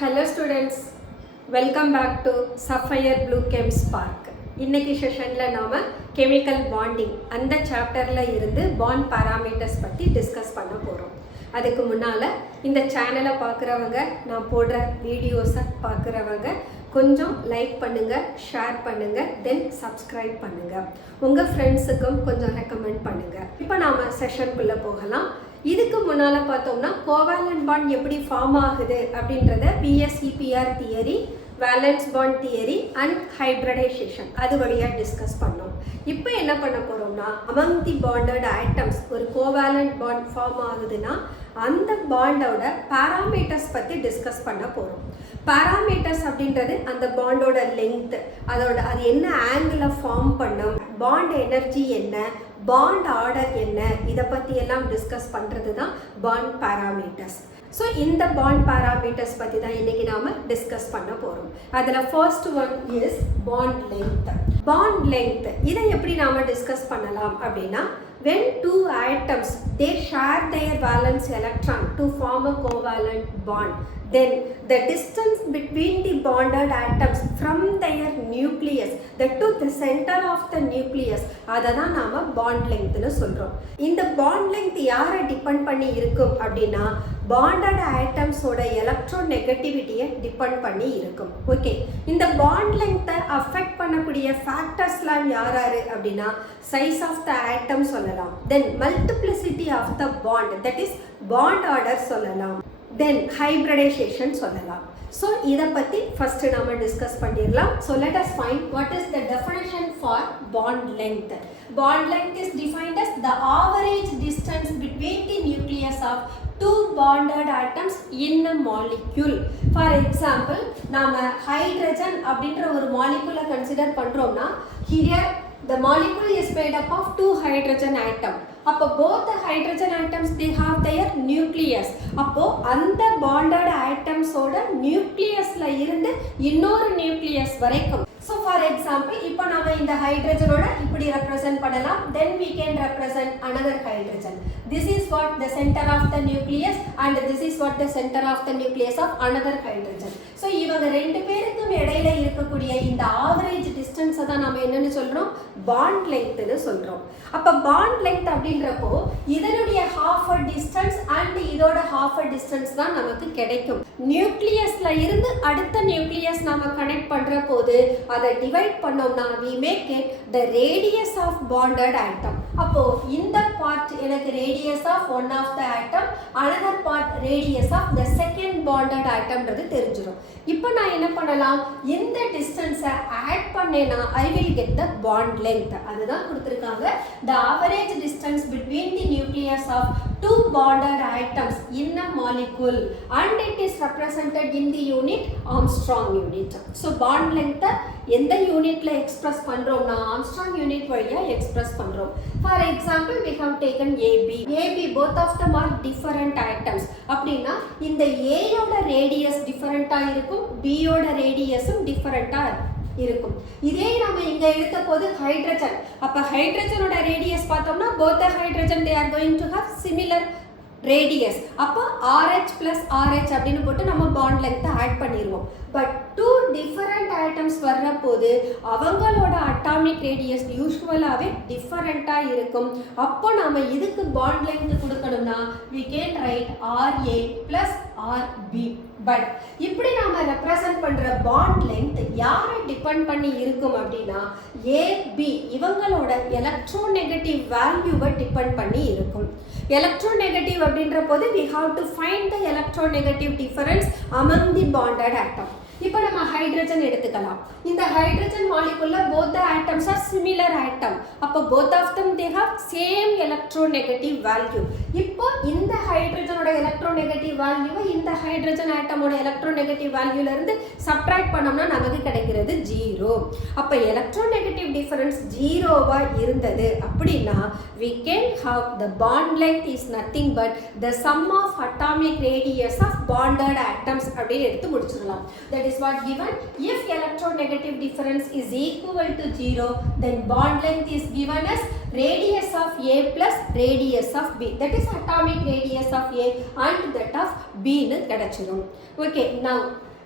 Hello students, welcome back to Sapphire Blue Chem Spark. இன்னைக்கு செஷன்ல நாம chemical bonding அந்த சாப்டர்ல இருந்து பாண்ட் பாராமீட்டர்ஸ் பத்தி டிஸ்கஸ் பண்ண போறோம். அதுக்கு முன்னால இந்த சேனலை பார்க்குறவங்க, நான் போடுற வீடியோஸை பார்க்குறவங்க கொஞ்சம் லைக் பண்ணுங்க, ஷேர் பண்ணுங்க, தென் சப்ஸ்கிரைப் பண்ணுங்க. உங்க ஃப்ரெண்ட்ஸுக்கும் கொஞ்சம் ரெக்கமெண்ட் பண்ணுங்க. இப்போ நாம செஷனுக்குள்ள போகலாம். இதுக்கு முன்னால் பார்த்தோம்னா கோவேலன்ட் பாண்ட் எப்படி ஃபார்ம் ஆகுது அப்படின்றத VSEPR theory, valence bond theory and hybridization அது வழியாக டிஸ்கஸ் பண்ணோம். இப்போ என்ன பண்ண போகிறோம்னா, அமங் தி பாண்டட் ஆட்டம்ஸ் ஒரு கோவேலன்ட் பாண்ட் ஃபார்ம் ஆகுதுன்னா அந்த பாண்டோட பாராமீட்டர்ஸ் பற்றி டிஸ்கஸ் பண்ண போகிறோம். பாராமீட்டர்ஸ் அப்படின்றது அந்த பாண்டோட லெங்த், அது என்ன ஆங்கிளில் ஃபார்ம் பண்ணும், பாண்ட் எனர்ஜி என்ன, பாண்ட் ஆர்டர் என்ன, இதை பற்றி எல்லாம் டிஸ்கஸ் பண்ணுறது தான் பாண்ட் பாராமீட்டர்ஸ். ஸோ இந்த பாண்ட் பாராமீட்டர்ஸ் பற்றி தான் இன்றைக்கி நாம் டிஸ்கஸ் பண்ண போகிறோம். அதில் first one is bond length. Bond length இதை எப்படி நாம் டிஸ்கஸ் பண்ணலாம் அப்படின்னா, when two atoms they share their valence electron to form a covalent bond, then the distance between the bonded atoms from their nucleus to the center of the nucleus அததான் நாம bond length னு சொல்றோம். இந்த bond length யாரை depend பண்ணி இருக்கும் அப்படின்னா, bonded atoms ஓட எலக்ட்ரோநெகட்டிவிட்டியை டிபெண்ட் பண்ணி இருக்கும். ஓகே, இந்த bond length அஃபெக்ட் பண்ணக்கூடிய ஃபேக்டர்ஸ்லாம் யாராரு அப்படின்னா, size of the atom சொல்லலாம், then multiplicity of the bond, that is bond order சொல்லலாம், then hybridization சொல்லலாம். ஸோ இதை பற்றி ஃபஸ்ட்டு நம்ம டிஸ்கஸ் பண்ணிடலாம். So let us find what is the definition for bond length. Bond length is defined as the average distance between the nucleus of two bonded atoms in a molecule. For example, நாம hydrogen அப்படின்ற ஒரு molecule consider பண்ணுறோம்னா, here the molecule is made up of two hydrogen atoms. அப்போ both the hydrogen atoms they have their nucleus. அப்போ அந்த bonded atoms ஓட nucleusல இருந்து இன்னொரு nucleus வரைக்கும். So for example, இப்போ நாம இந்த ஹைட்ரஜனோட இப்படி ரெப்ரசன்ட் பண்ணலாம், then we can represent another hydrogen. This is what the center of the nucleus and this is what the center of the nucleus of another hydrogen. So இவங்க ரெண்டு பேருக்கும் இடையில இருக்கக்கூடிய இந்த ஆவரேஜ் டிஸ்டன்ஸை தான் நாம என்னன்னு சொல்றோம், பாண்ட் லெங்த்னு சொல்றோம். அப்ப பாண்ட் லெங்த் அப்படின்றப்போ இதனுடைய ஹாஃப் டிஸ்டன்ஸ் அண்ட் இதோட ஹாஃப் டிஸ்டன்ஸ் தான் நமக்கு கிடைக்கும். நியூக்ளியஸ்ல இருந்து அடுத்த நியூக்ளியஸ் நாம கனெக்ட் பண்ற போது அதை டிவைட் பண்ணோம்னா we make it the radius of bonded atom. அப்போ இந்த பார்ட் எனக்கு radius of one of the atom, another part radius of the second bonded atomன்றது தெரிஞ்சிடும். இப்போ நான் என்ன பண்ணலாம், இந்த டிஸ்டன்ஸை add பண்ணேனா I will get the bond length. அதுதான் கொடுத்திருக்காங்க, the average distance between the nucleus of two bonded atoms in a molecule and it is represented in the unit Armstrong unit. So bond length எந்த யூனிட்ல express பண்றோம்னா Armstrong unit வழியா express பண்றோம். For example we have taken AB both of them are different atoms. அப்படின்னா இந்த A யோட radius டிஃபரெண்டா இருக்கும், B யோட ரேடியஸும் டிஃபரெண்டா இருக்கும். இதே நாம இங்க எடுத்த போது ஹைட்ரஜன், அப்ப ஹைட்ரஜனோட ரேடியஸ் பார்த்தோம்னா both the hydrogen they are going to have similar radius. அப்போ RH plus RH அப்படின்னு போட்டு நம்ம பாண்ட் லெங்த்தை ஆட் பண்ணிடுவோம். பட் டூ டிஃபரண்ட் ஆட்டம்ஸ் வர்ற போது அவங்களோட அட்டாமிக் ரேடியஸ் யூஸ்வலாகவே டிஃபரெண்ட்டாக இருக்கும். அப்போ நம்ம இதுக்கு பாண்ட் லெங்த் கொடுக்கணும்னா we can write RA plus RB. But இப்படி நாம ரெப்ரசன்ட் பண்ற பாண்ட் லெங்த் யாரை டிபெண்ட் பண்ணி இருக்கும் அப்படின்னா, AB இவங்களோட எலக்ட்ரோநெகட்டிவ் வேல்யூவை டிபெண்ட் பண்ணி இருக்கும். எலக்ட்ரோநெகட்டிவ் அப்படின்ற போது we have to find the electronegative difference among the bonded atom. இப்போ நம்ம ஹைட்ரஜன் எடுத்துக்கலாம். இந்த hydrogen மாலிகுல்ல both the atoms are similar atom. அப்போ both of them they have same electronegative value. இப்போ இந்த ஹைட்ரஜனோட எலக்ட்ரோநெகட்டிவ் வேல்யூவை இந்த ஹைட்ரஜன் ஆட்டமோட எலக்ட்ரோநெகட்டிவ் வேல்யூல இருந்து சப்ட்ராக்ட் பண்ணோம்னா நமக்கு கிடைக்கிறது 0. அப்போ எலக்ட்ரோநெகட்டிவ் டிஃபரன்ஸ் 0வா இருந்தது அப்படின்னா we can have the bond length is nothing but the sum of atomic radius of bonded atoms அப்படின்னு எடுத்து முடிச்சிடலாம். That is what given. If electronegative difference is equal to 0, then bond length is given as radius of A plus radius of B. That is atomic radius of A and that of B னு கிடைச்சிடும். Okay, now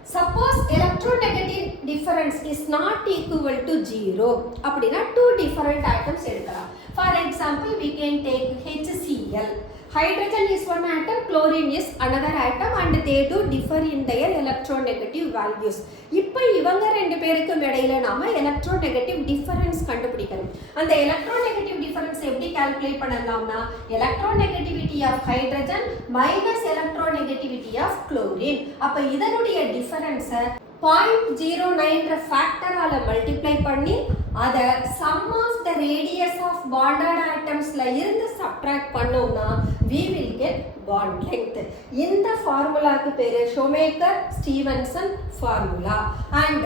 Suppose electronegative difference is not equal to 0 அப்படினா two different atoms எடுக்கலாம். For example, we can take HCl. Hydrogen is one atom, chlorine is another atom and they do differ in their electronegative values. இப்போ இவங்க ரெண்டு பேருக்கும் இடையில நாம electronegative difference கண்டுபிடிக்கணும். அந்த electronegative difference எப்படி கால்குலேட் பண்ணலாம்னா electronegativity of hydrogen minus electronegativity of chlorine. அப்ப இதனுடைய difference 0.09 ஃபேக்டரால மல்டிப்ளை பண்ணி அதை sum of the radius of bonded atomsல இருந்து சப்ட்ராக்ட் பண்ணோம்னா we will get bond length. இந்த ஃபார்முலாக்கு பேரு ஷோமேக்கர்-ஸ்டீவன்சன் formula. and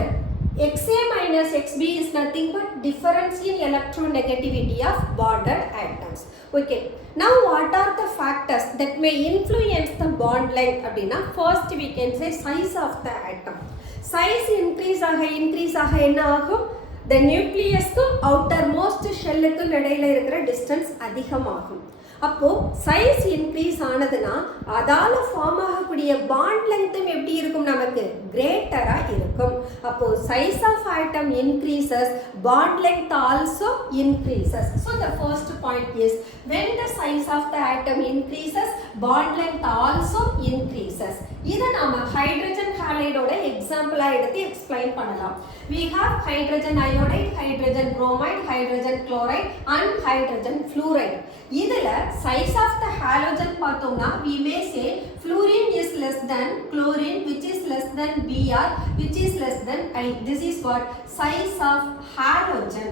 XA minus XB is nothing but difference in electronegativity of bonded atoms. Okay, now what are the factors that may influence the bond length அப்படின்னா first we can say size of the atom. size increase ஆக என்ன ஆகும்? the nucleus க்கு outermost shell க்கு இடையில இருக்கிற distance அதிகமாகும். அப்போ சைஸ் இன்க்ரீஸ் ஆனதுன்னா அதால ஃபார்ம் ஆகக்கூடிய பாண்ட் லெங்த்தும் எப்படி இருக்கும்? நமக்கு கிரேட்டரா இருக்கும். அப்போ size of atom increases, bond length also increases. So the first point is when the size of the atom increases, bond length also increases. இதை நாம ஹைட்ரஜன் ஹாலைடோட எக்ஸாம்பிளா எடுத்து எக்ஸ்பிளைன் பண்ணலாம். we have hydrogen iodide, hydrogen bromide, hydrogen chloride and hydrogen fluoride. இதுல size of the halogen பார்த்தோம்னா we may say fluorine is less than chlorine, which is less than Br, which is less than I. This is what size of halogen.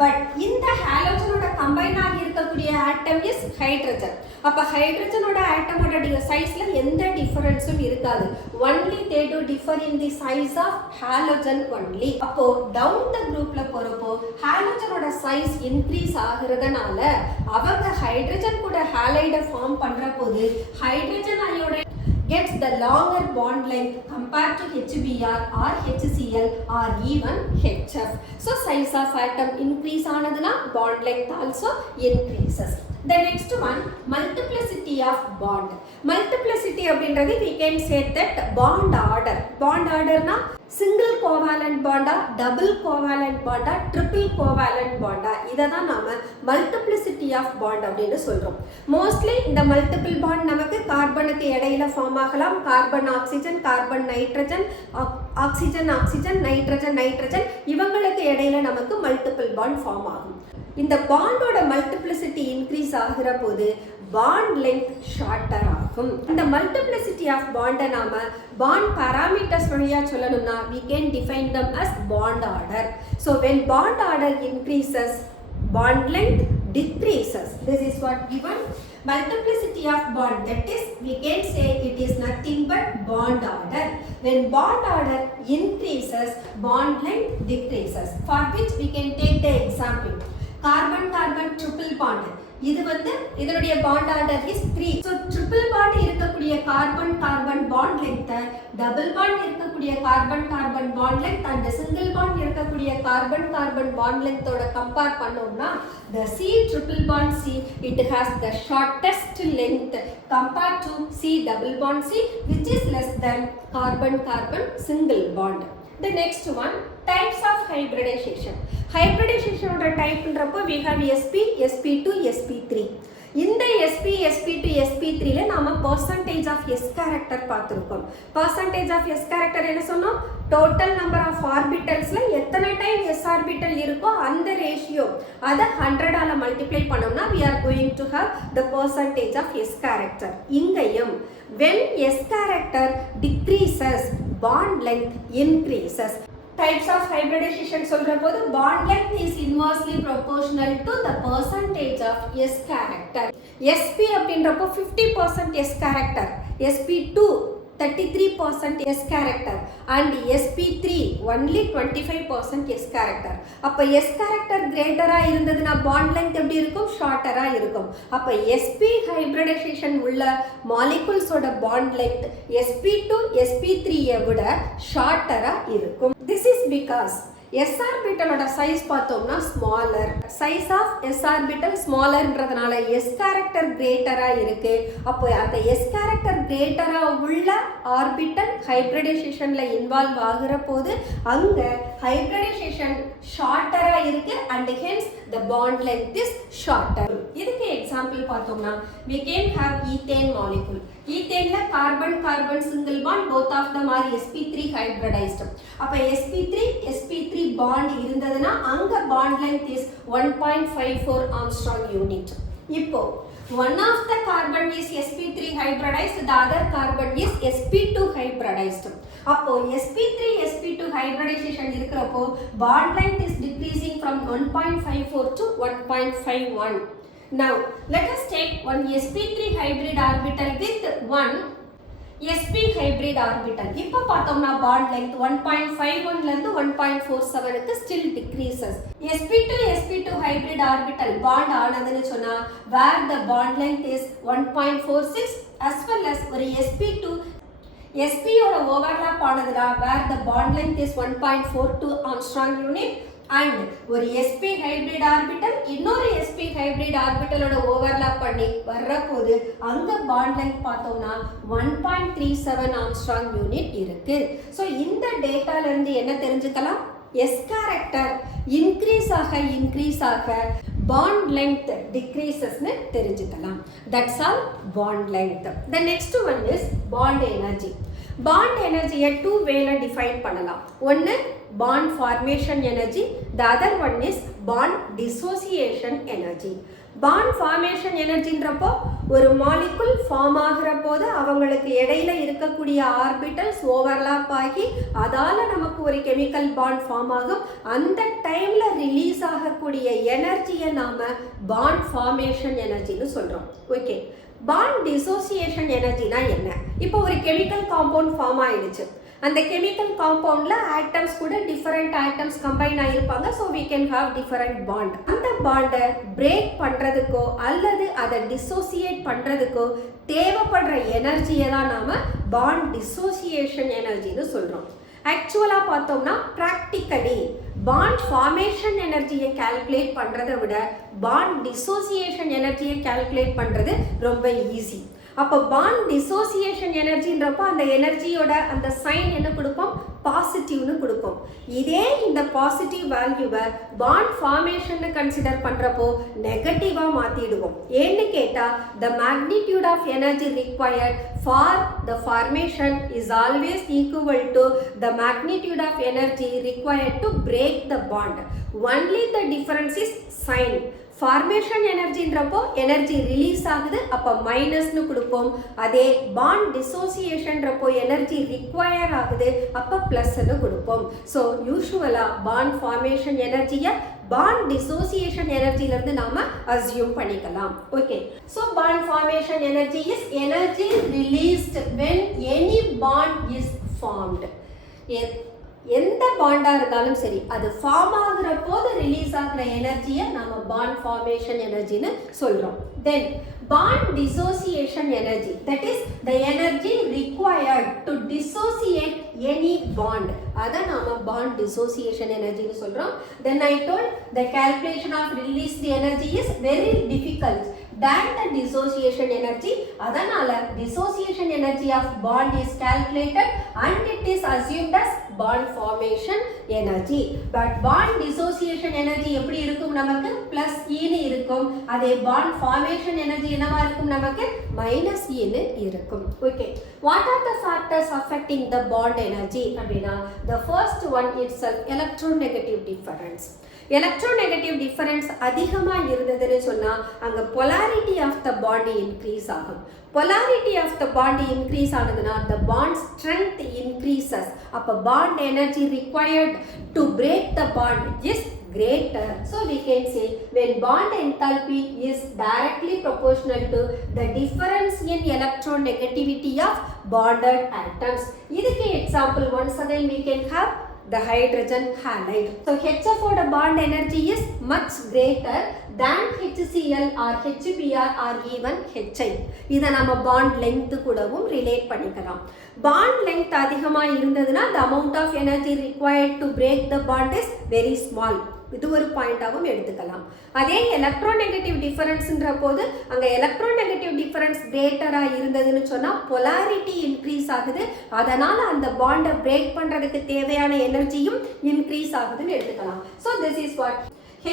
but இந்த ஹாலோஜனோட combine ஆகி இருக்கக்கூடிய ஆட்டம் is hydrogen. அப்ப ஹைட்ரஜனோட ஆட்டமோட சைஸ்ல எந்த டிஃபரன்ஸும் இருக்காது. only they do differ in the size of halogen only. அப்போ down the குரூப்ல போறப்போ ஹாலோஜனோட சைஸ் இன்க்ரீஸ் ஆகுறதுனால அவங்க ஹைட்ரஜன் கூட ஹாலைட ஃபார்ம் பண்ற போது hydrogen iodide gets the longer bond length compared to HBr or HCl or even HF. So size of atom increase ஆனதுனா bond length also increases. The next one, multiplicity of bond. Multiplicity அப்படின்றது we can say that bond order. Bond orderனா single covalent bond, double covalent bond, triple covalent bond. இதை தான் நாம multiplicity of bond அப்படின்னு சொல்றோம். Mostly இந்த multiple bond நமக்கு கார்பனுக்கு இடையில form ஆகலாம். Carbon oxygen, carbon nitrogen, oxygen oxygen, nitrogen nitrogen, இவங்களுக்கு இடையில நமக்கு multiple bond ஃபார்ம் ஆகும். இந்த பாண்டோட மல்டிப்ளிசிட்டி இன்க்ரீஸ் ஆகிற போது பாண்ட் லெங்த் ஷார்ட்டர் ஆகும். இந்த மல்டிப்ளிசிட்டி ஆஃப் பாண்டை நாம பாண்ட் பாராமீட்டர்ஸ் வழியா சொல்லணும்னா we can define them as bond order. So when bond order increases, bond length decreases. This is what given multiplicity of bond, that is we can say it is nothing but bond order. When bond order increases, bond length decreases. For which we can take the example carbon carbon triple bond. இது வந்து இதனுடைய bond order is 3. So triple bond இருக்கக்கூடிய carbon carbon bond length, double bond இருக்கக்கூடிய carbon carbon bond length and single bond இருக்கக்கூடிய carbon carbon bond லெங்த்தோட compare பண்ணோம்னா the C triple bond C, it has the shortest length compared to C double bond C, which is less than carbon carbon single bond. The next one, types of hybridization. Hybridization ஓட டைப்ன்றப்போ we have sp, sp2, sp3. இந்த sp, sp2, sp3ல நாம percentage of s character பார்த்திருக்கோம். percentage of s character என்ன சொன்னோம்? total number of orbitalsல எத்தனை time s orbital இருக்கோ அந்த ratio அதை 100 ஆல மல்டிப்ளை பண்ணோம்னா we are going to have the percentage of s character. இங்கேயும் when s character decreases, bond length increases. Types of hybridization சொல்ற போது bond length is inversely proportional to the percentage of s character. sp அப்படின்றப்போ 50% s character, sp2 33% s character and sp3 only 25% s character. அப்ப s character greater-ஆ இருந்ததுனா bond length எப்படி இருக்கும்? shorter-ஆ இருக்கும். அப்ப sp hybridization உள்ள molecules ஓட bond length sp2 sp3 விட shorter-ஆ இருக்கும். This is because s ஆர்பிட்டலோட சைஸ் பார்த்தோம்னா smaller. Size of s orbital ஸ்மாலர்ன்றதுனால s கேரக்டர் கிரேட்டரா இருக்கு. அப்போ அந்த s கேரக்டர் கிரேட்டரா உள்ள ஆர்பிட்டல் ஹைபிரிடைசேஷன்ல இன்வால்வ் ஆகுற போது அங்க ஹைபிரிடைசேஷன் ஷார்ட்டரா இருக்கு and hence the bond length is shorter. இதுக்கு எக்ஸாம்பிள் பார்த்தோம்னா we can have ethane molecule. ஈத்தேன்ல carbon carbon single bond both of them are sp3 hybridized. அப்ப sp3 bond இருந்ததுன்னா அங்க bond length is 1.54 Armstrong unit. இப்போ one of the carbon is sp3 hybridized, the other carbon is sp2 hybridized. அப்போ sp2 hybridization இருக்கிறப்போ bond length is decreasing from 1.54 to 1.51. Now let us take one sp3 hybrid orbital with one sp hybrid orbital. இப்போ பார்த்தோம்னா bond length 1.51 ல இருந்து 1.47 க்கு still decreases. sp2 hybrid orbital bond ஆனதுன்னு சொன்னா where the bond length is 1.46 as well as ஒரு sp ஓட overlap ஆனதுனா where the bond length is 1.42 Armstrong unit and ஒரு sp hybrid orbital இன்னொரு sp hybrid orbitalோட overlap பண்ணி வரப்போது அங்க bond length பார்த்தோம்னா 1.37 Armstrong unit இருக்கு. ஸோ இந்த டேட்டால இருந்து என்ன தெரிஞ்சுக்கலாம்? s கேரக்டர் இன்க்ரீஸ் ஆக bond length decreases னு தெரிஞ்சுக்கலாம். That's all bond length. The next one is bond energy. Bond energy two வேல define பண்ணலாம். ஒன்னு bond formation energy, the other one is bond dissociation energy. bond formation energyன்றப்போ ஒரு molecule form ஆகிற போது அவங்களுக்கு இடையில இருக்கக்கூடிய ஆர்பிட்டல்ஸ் ஓவர்லாப் ஆகி அதால நமக்கு ஒரு கெமிக்கல் பாண்ட் ஃபார்ம் ஆகும். அந்த டைம்ல ரிலீஸ் ஆகக்கூடிய எனர்ஜியை நாம பாண்ட் ஃபார்மேஷன் எனர்ஜின்னு சொல்றோம். ஓகே, பாண்ட் டிசோசியேஷன் எனர்ஜினா என்ன? இப்போ ஒரு கெமிக்கல் காம்பவுண்ட் ஃபார்ம் ஆயிடுச்சு. அந்த கெமிக்கல் காம்பவுண்ட்ல ஆட்டம்ஸ் கூட டிஃபரெண்ட் ஆட்டம்ஸ் கம்பைன் ஆகிருப்பாங்க. So we can have different bond. அந்த பாண்டை பிரேக் பண்றதுக்கோ அல்லது அதை டிசோசியேட் பண்றதுக்கோ தேவைப்படுற எனர்ஜியை தான் நாம பாண்ட் டிசோசியேஷன் எனர்ஜின்னு சொல்றோம். ஆக்சுவலா பார்த்தோம்னா ப்ராக்டிக்கலி பாண்ட் ஃபார்மேஷன் எனர்ஜியை கால்குலேட் பண்றதை விட பாண்ட் டிசோசியேஷன் எனர்ஜியை கால்குலேட் பண்றது ரொம்ப ஈஸி. அப்போ பாண்ட் டிசோசியேஷன் எனர்ஜின்றப்போ அந்த எனர்ஜியோட அந்த சைன் என்ன கொடுப்போம்? பாசிட்டிவ்னு கொடுப்போம். இதே இந்த பாசிட்டிவ் வேல்யூவை பாண்ட் ஃபார்மேஷன் கன்சிடர் பண்றப்போ நெகட்டிவா மாத்திடுவோம். ஏன்னு கேட்டா the magnitude of energy required for the formation is always equal to the magnitude of energy required to break the bond. Only the difference is sign. Formation எனர்ஜின்றப்போ energy release ஆகுது, அப்போ மைனஸ்னு கொடுப்போம். அதே bond டிசோசியேஷன்றப்போ energy require ஆகுது, அப்போ ப்ளஸ்ன்னு கொடுப்போம். So யூஸ்வலாக bond formation எனர்ஜியை பாண்ட் டிசோசியேஷன் எனர்ஜிலிருந்து நாம அசியூம் பண்ணிக்கலாம். Okay, so bond formation energy is energy released when any bond is formed. எந்த பாண்டா இருந்தாலும் சரி அது ஃபார்ம் ஆகுற போது ரிலீஸ் ஆகிற எனர்ஜியை நாம பாண்ட் ஃபார்மேஷன் எனர்ஜின்னு சொல்றோம். Then bond dissociation energy, that is the energy required to dissociate any bond, அதை நாம பாண்ட் டிசோசியேஷன் எனர்ஜின்னு சொல்றோம். Then I told the calculation of released energy is very difficult than the dissociation energy. அதனால dissociation energy of bond is calculated and it is assumed as bond formation energy. But bond dissociation energy எப்படி இருக்கும்? நமக்கு plus E னு இருக்கும். அதே bond formation energy என்னவா இருக்கும்? நமக்கு minus E னு இருக்கும். Okay, what are the factors affecting the bond energy அப்படினா the first one itself electronegative difference. Electronegative difference அதிகமாக இருந்ததுன்னு சொன்னால் அங்கே polarity of the bond increase ஆகும். Polarity of the bond increase ஆனதுன்னா த பாண்ட் ஸ்ட்ரென்த் இன்க்ரீசஸ். அப்போ bond energy required to break the bond is greater. So we can say when bond enthalpy is directly proportional to the difference in electronegativity of bonded atoms. இதுக்கு example once again we can have the hydrogen halide. So HF ஓட bond energy is much greater than HCl or HBr or even HI. இதை நம்ம bond length கூடவும் relate பண்ணிக்கலாம். Bond length அதிகமா இருந்ததுன்னா the amount of energy required to break the bond is very small. இது ஒரு பாயிண்டாகவும் எடுத்துக்கலாம். அதே எலக்ட்ரோநெகட்டிவ் டிஃபரன்ஸ்ன்ற போது அங்கே எலக்ட்ரோநெகட்டிவ் டிஃபரன்ஸ் கிரேட்டராக இருந்ததுன்னு சொன்னால் பொலாரிட்டி இன்க்ரீஸ் ஆகுது, அதனால் அந்த பாண்டை பிரேக் பண்ணுறதுக்கு தேவையான எனர்ஜியும் இன்க்ரீஸ் ஆகுதுன்னு எடுத்துக்கலாம். So this is what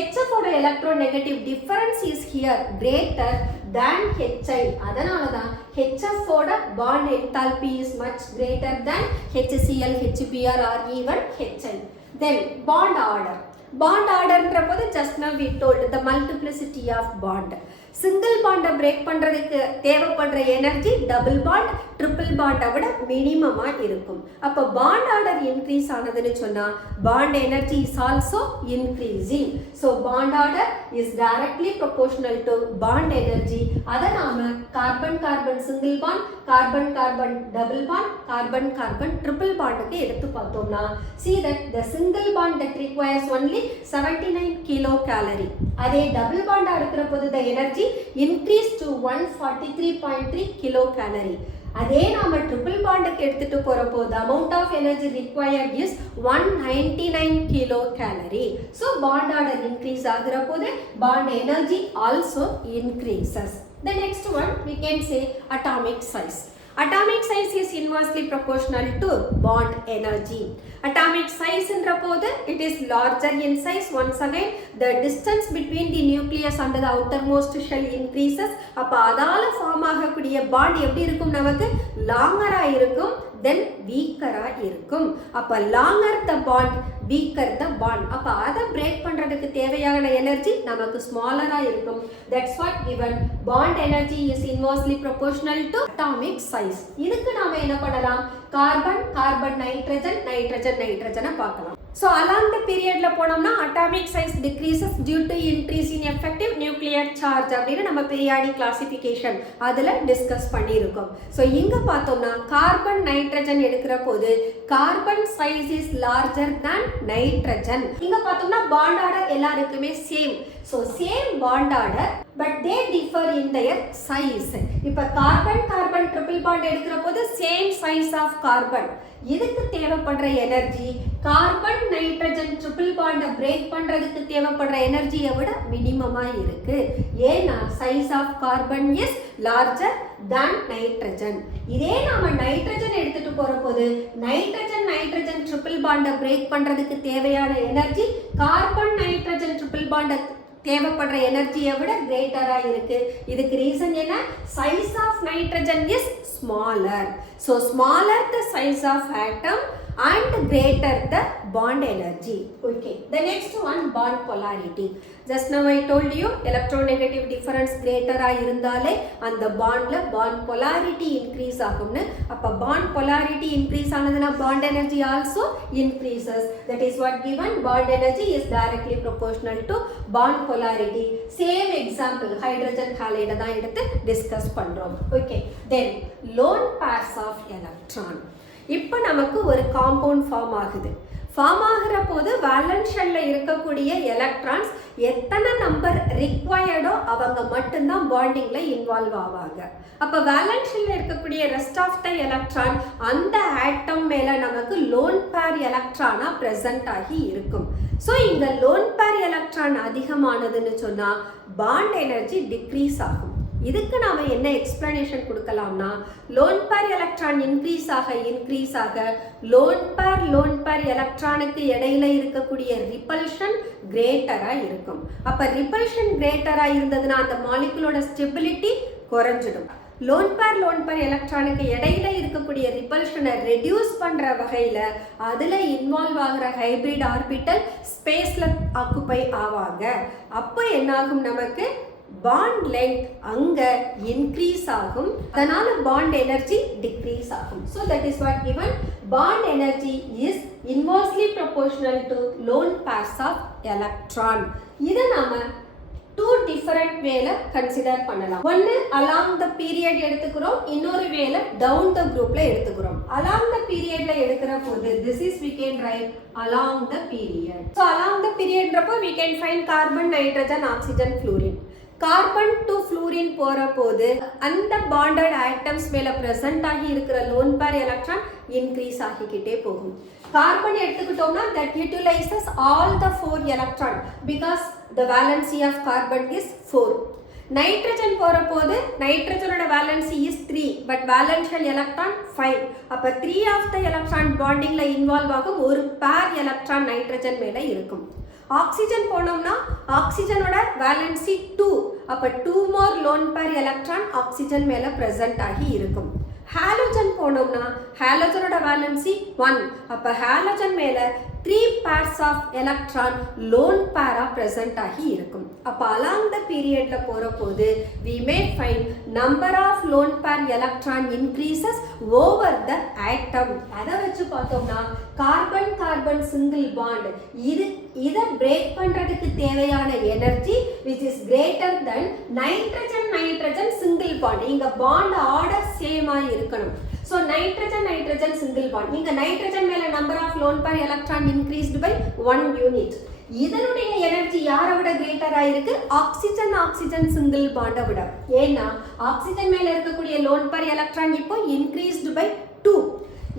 HF ஓட electronegative difference is here greater than HI. அதனால தான் HF ஓட bond enthalpy is much greater than HCl, HBr or even HI. Then bond order. Bond order போது just now we told the multiplicity of bond. Single பாண்டை break பண்ணுறதுக்கு தேவைப்படுற energy double bond triple பாண்டை விட மினிமமாக இருக்கும். அப்போ பாண்ட் ஆர்டர் இன்க்ரீஸ் ஆனதுன்னு சொன்னால் bond energy is also increasing. So bond order is directly proportional to bond energy. அதை நாம் carbon carbon single bond, carbon carbon double bond, carbon carbon triple பாண்டுக்கு எடுத்து பார்த்தோம்னா see that the single bond that requires only 79 kilocalorie. அதே double பாண்டாக இருக்கிற போது the energy increase to 143.3 kilocalorie. அதே நாம ட்ரிபிள் பாண்டுக்கு எடுத்துட்டு போறப்போ the amount of energy required is 199 kilocalorie. So bond order increase ஆகுற போது bond energy also increases. The next one we can say atomic size. Atomic size is inversely proportional to bond energy. Atomic size என்ற போது it is larger in size. Once again the distance between the nucleus and the outermost shell increases. அப்ப அதால form ஆகக்கூடிய bond எப்படி இருக்கும், நமக்கு லாங்கரா இருக்கும், தென் வீக்கரா இருக்கும். அப்ப லாங்கர் த பாண்ட், வீக்கர் த பாண்ட். அப்ப அதை பிரேக் பண்றதுக்கு தேவையான எனர்ஜி நமக்கு ஸ்மாலரா இருக்கும். That's what given bond energy is inversely proportional to atomic size. இதுக்கு நாம என்ன பண்ணலாம், கார்பன் கார்பன் நைட்ரஜன் நைட்ரஜன் நைட்ரஜனை பார்க்கலாம். ஸோ along the periodல போனோம்னா atomic size decreases due to increase in effective nuclear charge அப்படின்னு நம்ம பீரியாடிக் கிளாசிஃபிகேஷன் அதில் டிஸ்கஸ் பண்ணியிருக்கோம். ஸோ இங்கே பார்த்தோம்னா கார்பன் நைட்ரஜன் எடுக்கிற போது carbon size is larger than nitrogen. இங்கே பார்த்தோம்னா பாண்ட் ஆர்டர் எல்லாருக்குமே same. So same bond order but they differ in their size. இப்போ கார்பன் கார்பன் ட்ரிபிள் பாண்ட் எடுக்கிற போது சேம் சைஸ் ஆஃப் கார்பன். இதுக்கு தேவைப்படுற எனர்ஜி கார்பன் நைட்ரஜன் ட்ரிபிள் பாண்டை break பண்றதுக்கு தேவைப்படுற எனர்ஜியை விட மினிமமா இருக்கு. ஏன்னா size of carbon is larger than nitrogen. இதே நாம நைட்ரஜன் எடுத்துட்டு போற போது நைட்ரஜன் நைட்ரஜன் ட்ரிபிள் பாண்டை பிரேக் பண்றதுக்கு தேவையான எனர்ஜி கார்பன் நைட்ரஜன் ட்ரிபிள் பாண்டை தேவைப்படுற எனர்ஜியை விட கிரேட்டரா இருக்கு. இதுக்கு ரீசன் என்ன, size of nitrogen is smaller. So smaller the size of atom and greater the bond energy. Okay, the next one bond polarity. Just now I told you electronegative difference greater ஆ இருந்தாலே அந்த bondல bond polarity increase ஆகும்னு. அப்ப bond polarity increase ஆனதுனா bond energy also increases. That is what given bond energy is directly proportional to bond polarity. Same example hydrogen halide தான் எடுத்து discuss பண்றோம். Okay, then lone pairs of electron. இப்போ நமக்கு ஒரு compound form ஆகுது. Form ஆகிற போது valence ஷெல்ல இருக்கக்கூடிய எலக்ட்ரான்ஸ் எத்தனை நம்பர் ரிக்வயர்டோ அவங்க மட்டும்தான் பாண்டிங்ல இன்வால்வ் ஆவாங்க. அப்போ வேலன்ஸ் ஷெல்ல இருக்கக்கூடிய ரெஸ்ட் ஆஃப் த எலக்ட்ரான் அந்த ஆட்டம் மேல நமக்கு லோன் பேர் எலக்ட்ரானா பிரசன்ட் ஆகி இருக்கும். ஸோ இங்க லோன் பேர் எலக்ட்ரான் அதிகமானதுன்னு சொன்னா பாண்ட் எனர்ஜி டிக்ரீஸ் ஆகும். இதுக்கு நாம என்ன எக்ஸ்பிளனேஷன் கொடுக்கலாம்னா லோன் பேர் எலக்ட்ரான் இன்க்ரீஸ் ஆக லோன் பேர் எலக்ட்ரானுக்கு இடையில இருக்கக்கூடிய ரிப்பல்ஷன் கிரேட்டரா இருக்கும். அப்ப ரிப்பல்ஷன் கிரேட்டரா இருந்ததுன்னா அந்த மாலிகுலோட ஸ்டெபிலிட்டி குறைஞ்சிடும். லோன் பேர் எலக்ட்ரானுக்கு இடையில இருக்கக்கூடிய ரிப்பல்ஷனை ரெடியூஸ் பண்ற வகையில அதுல இன்வால்வ் ஆகிற ஹைபிரிட் ஆர்பிட்டல் ஸ்பேஸ்ல ஆக்குபை ஆவாங்க. அப்போ என்னாகும், நமக்கு பாண்ட் லெங்த் அங்க இன்க்ரீஸ் ஆகும், அதனால பாண்ட் எனர்ஜி டிக்ரீஸ் ஆகும். So that is what given bond energy is inversely proportional to lone pairs of electron. இதை நாம டூ டிஃபரெண்ட் வேல கன்சிடர் பண்ணலாம். ஒன்னு அலாங் த பீரியட் எடுத்துக்கிறோம், இன்னொரு வேல டவுன் த குரூப்ல எடுத்துக்கிறோம். அலாங் த பீரியட்ல எடுக்கிற போது this is we can write along the period. So along the periodன்றப்போ we can find carbon, nitrogen, oxygen, fluorine. Carbon to fluorine போற போது அந்த பாண்டட் ஆட்டம்ஸ் மேல பிரசன்ட் ஆகி இருக்கிற லோன் பேர் எலக்ட்ரான் இன்க்ரீஸ் ஆகிக்கிட்டே போகும். கார்பன் எடுத்துக்கிட்டோம்னா that utilizes all the 4 electron because the valency of carbon is 4. Nitrogen போற போது நைட்ரஜனோட வேலன்சி இஸ் 3 பட் வேலன்ஷியல் எலக்ட்ரான் 5. அப்ப 3 ஆஃப் த எலக்ட்ரான் பாண்டிங்ல இன்வால்வ் ஆகும் ஒரு பேர் எலக்ட்ரான் நைட்ரஜன் மேல இருக்கும். ஆக்சிஜன் போனோம்னா ஆக்சிஜனோட வேலன்சி 2, அப்ப 2 மோர் லோன் பேர் எலக்ட்ரான் ஆக்சிஜன் மேல பிரசன்ட் ஆகி இருக்கும். ஹாலோஜன் போனோம்னா ஹாலோஜனோட வேலன்சி 1, அப்ப ஹாலோஜன் மேல 3 pairs of electron lone pair present ஆகி இருக்கும். அப்ப along the periodல போற போது we may find number of lone pair electron increases over the atom. அதை வச்சு பார்த்தோம்னா கார்பன் கார்பன் சிங்கிள் பாண்ட் இதை பிரேக் பண்றதுக்கு தேவையான energy which is greater than nitrogen nitrogen single bond. இங்க பாண்ட் ஆர்டர் சேமா இருக்கணும். So nitrogen nitrogen single bond. இங்க nitrogen மேல number of lone pair electron increased by 1 unit. இதனுடைய எனர்ஜி யாரை விட கிரேட்டரா இருக்கு? ஆக்சிஜன் ஆக்சிஜன் சிங்கிள் பாண்டை விட. ஏன்னா ஆக்சிஜன் மேல இருக்கக்கூடிய லோன் பேர் எலக்ட்ரான் இப்போ increased by 2.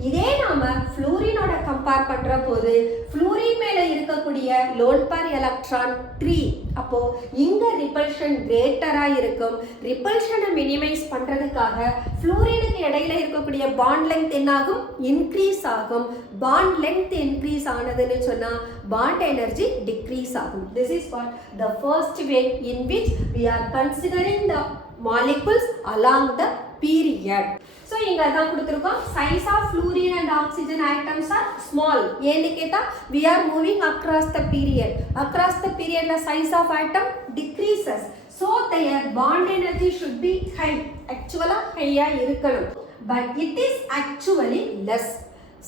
இதே நாம ஃப்ளூரினோட கம்பேர் பண்ற போது ஃப்ளூரின் மேல இருக்கக்கூடிய லோன் பேர் எலக்ட்ரான் 3. அப்போ இங்க ரிப்பல்ஷன் கிரேட்டரா இருக்கும். ரிப்பல்ஷனை மினிமைஸ் பண்றதுக்காக ஃப்ளூரினுக்கு இடையில இருக்கக்கூடிய பாண்ட் லெங்த் என்னாகும்? இன்க்ரீஸ் ஆகும். பாண்ட் லெங்த் இன்க்ரீஸ் ஆனதுன்னு சொன்னா பாண்ட் எனர்ஜி டிக்ரீஸ் ஆகும். This is what the first way in which we are considering the molecules along the period. So இங்க அதான் கொடுத்திருக்கோம். Size of fluorine and oxygen atoms are small. ஏன்னு கேட்டா we are moving across the period. Across the period the size of atom decreases. So their bond energy should be high. Actually high-ஆ இருக்கணும். But it is actually less.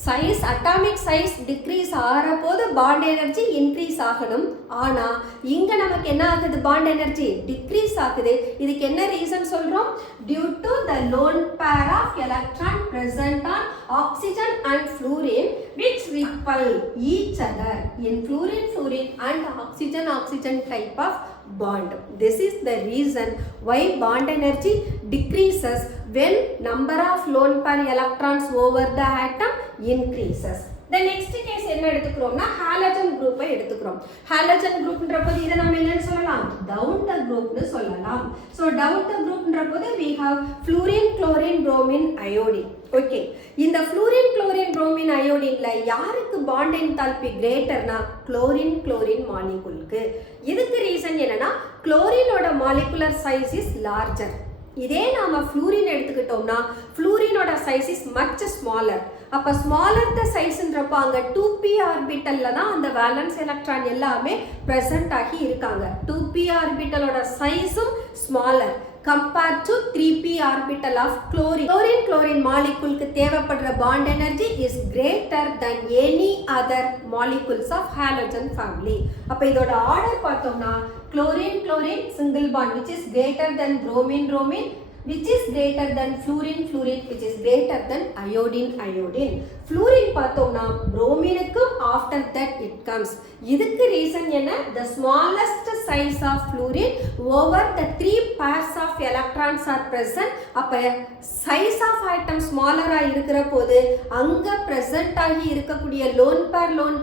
Size atomic size decrease ஆகிற போது bond energy increase ஆகணும். ஆனால் இங்கே நமக்கு என்ன ஆகுது? Bond energy degrees ஆகுது. இதுக்கு என்ன ரீசன் சொல்கிறோம்? Due to the lone pair of electron present on oxygen and fluorine which repel each other in fluorine fluorine and oxygen oxygen type of bond. This is the reason why bond energy decreases when number of lone pair electrons over the atom increases. The next case என்ன எடுத்துக்கிறோம்னா halogen குரூப்பை எடுத்துக்கிறோம். Halogen குரூப்ன்ற போது இதை நம்ம என்னன்னு சொல்லலாம்? Down the குரூப்னு சொல்லலாம். So down the குரூப்ன்ற போது we have fluorine chlorine bromine iodine. Okay, இந்த fluorine chlorine bromine iodineல யாருக்கு பாண்ட் என்தால்பி கிரேட்டர்னா குளோரின் குளோரின் மாலிகுலுக்கு. இதுக்கு ரீசன் என்னன்னா குளோரினோட மாலிகுலர் சைஸ் இஸ் லார்ஜர். இதே நாம ஃப்ளூரின் எடுத்துக்கிட்டோம்னா ஃப்ளூரினோட சைஸ் இஸ் மச் ஸ்மாலர். அப்போ ஸ்மாலர் த சைஸ்ன்றப்போ அங்கே 2p ஆர்பிட்டல்ல தான் அந்த வேலன்ஸ் எலக்ட்ரான் எல்லாமே ப்ரெசன்ட் ஆகி இருக்காங்க. 2p ஆர்பிட்டலோட சைஸும் smaller compared to 3p orbital of chlorine. Chlorine moleculeக்கு தேவைப்படுற bond energy is greater than any other molecules of halogen family. அப்ப இதோட ஆர்டர் பார்த்தோம்னா chlorine single bond which is greater than bromine which is greater than fluorine which is greater than iodine. fluorine பார்த்தோம்னா bromineக்கு after that it comes. இதுக்கு reason என்ன? the smallest size of fluorine over the 3 pairs of electrons are present. அப்ப size of atom smaller ஆ இருக்கிற போது அங்க present ஆகி இருக்கக்கூடிய lone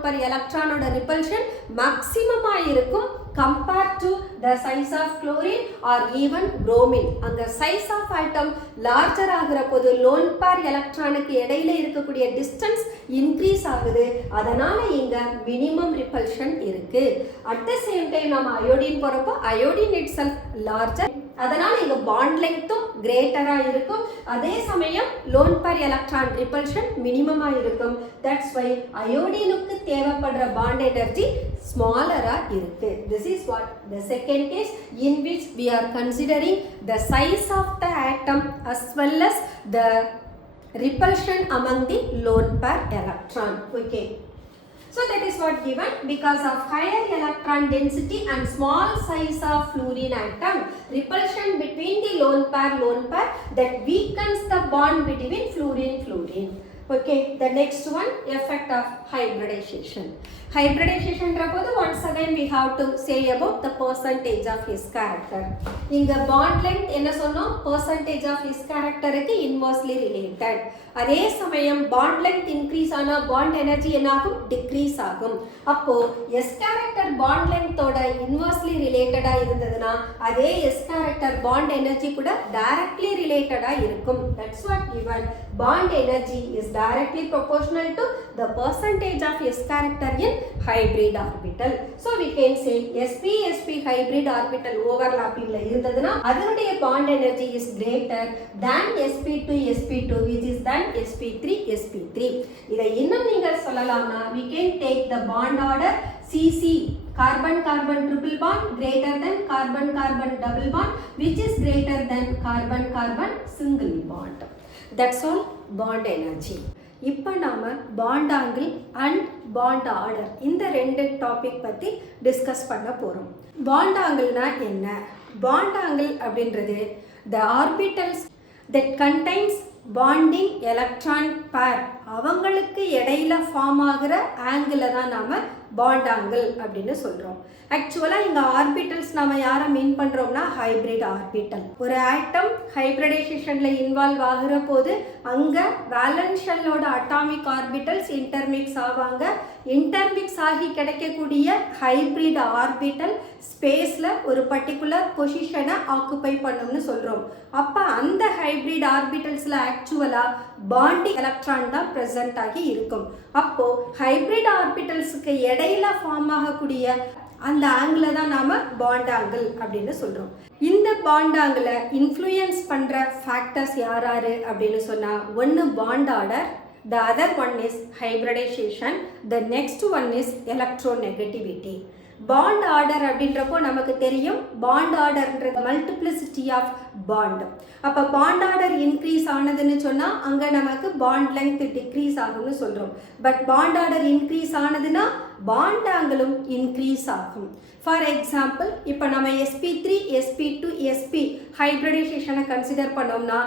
pair electronோட repulsion maximum ஆ இருக்கும் compared to the size of chlorine or even bromine. அங்க size of atom larger ஆகிற போது lone pair electronக்கு இடையில இருக்கக்கூடிய distance increase ஆகுது. அதனால இங்க minimum repulsion இருக்கு. At the same time நாம iodine போறப்போ iodine itself larger. அதனால இங்க bond lengthம் greater-ஆ இருக்கும். அதே சமயம் lone pair electron repulsion minimum-ஆ இருக்கும். That's why iodine-க்கு தேவைப்படுற bond energy smaller-ஆ இருக்கு. This is what the second case in which we are considering the size of the atom as well as the repulsion among the lone pair electron. Okay. So that is what given. Because of higher electron density and small size of fluorine atom, repulsion between the lone pair that weakens the bond between fluorine. Okay, the next one, effect of hybridization. Hybridization once again we have to say about the percentage of his character. இங்க bond length என்ன சொன்னோம், percentage of his character க்கு inversely related. அதே சமயம் bond length increase ஆனா bond energy என்னாகும், decrease ஆகும். அப்போ S character bond length ஓட inversely related இருந்ததுனா அதே S character bond energy கூட directly related இருக்கும். That's what given. Bond energy is directly proportional to the percentage of S character in hybrid orbital. So we can say sp hybrid orbital overlapping la irundaduna adனுடைய bond energy is greater than sp2 which is than sp3. இதை இன்னும் நீங்கள் சொல்லலாம்னா we can take the bond order cc carbon triple bond greater than carbon double bond which is greater than carbon single bond. That's all bond energy. இப்போ நாம bond angle and bond order இந்த ரெண்டு topic பற்றி discuss பண்ண போகிறோம். Bond ஆங்கிள்னா என்ன? Bond angle அப்படின்றது the orbitals that contains bonding electron pair அவங்களுக்கு இடையில ஃபார்ம் ஆகிற ஆங்கிளை தான் நாம் பாண்ட் ஆங்கிள் அப்படின்னு சொல்கிறோம். ஆக்சுவலாக இங்கே ஆர்பிட்டல்ஸ் நம்ம யாரை மீன் பண்ணுறோம்னா ஹைப்ரிட் ஆர்பிட்டல். ஒரு ஆட்டம் ஹைப்ரிடைசேஷனில் இன்வால்வ் ஆகிற போது அங்கே வேலன்ஸ் ஷெல்லோட அட்டாமிக் ஆர்பிட்டல்ஸ் இன்டர்மிக்ஸ் ஆவாங்க. இன்டர்மிக்ஸ் ஆகி கிடைக்கக்கூடிய ஹைப்ரிட் ஆர்பிட்டல் ஸ்பேஸில் ஒரு பர்டிகுலர் பொசிஷனை ஆக்குப்பை பண்ணும்னு சொல்கிறோம். அப்போ அந்த ஹைப்ரிட் ஆர்பிட்டல்ஸில் ஆக்சுவலாக பாண்டிங் எலக்ட்ரான் தான் ப்ரெசென்ட் ஆகி இருக்கும். அப்போது ஹைப்ரிட் ஆர்பிட்டல்ஸுக்கு இடையில ஃபார்ம் ஆகக்கூடிய அந்த ஆங்கிளை தான் நாம் பாண்ட் ஆங்கிள் அப்படின்னு சொல்கிறோம். இந்த பாண்ட் ஆங்கிளை இன்ஃப்ளூயன்ஸ் பண்ணுற ஃபேக்டர்ஸ் யார் அப்படின்னு சொன்னால், ஒன்று bond order, the other one is hybridization, the next one is electronegativity. Bond order அப்படின்றப்போ நமக்கு தெரியும் பாண்ட் ஆர்டர்ன்றது மல்டிப்ளிசிட்டி ஆஃப் பாண்ட். அப்போ பாண்ட் ஆர்டர் இன்க்ரீஸ் ஆனதுன்னு சொன்னால் அங்கே நமக்கு பாண்ட் லெங்த் டிக்ரீஸ் ஆகும்னு சொல்கிறோம். பட் பாண்ட் ஆர்டர் இன்க்ரீஸ் ஆனதுன்னா பாண்ட் ஆங்கிளும் இன்க்ரீஸ் ஆகும். ஃபார் எக்ஸாம்பிள் இப்போ நம்ம sp3 sp2 sp ஹைப்ரிடைசேஷனை கன்சிடர் பண்ணோம்னா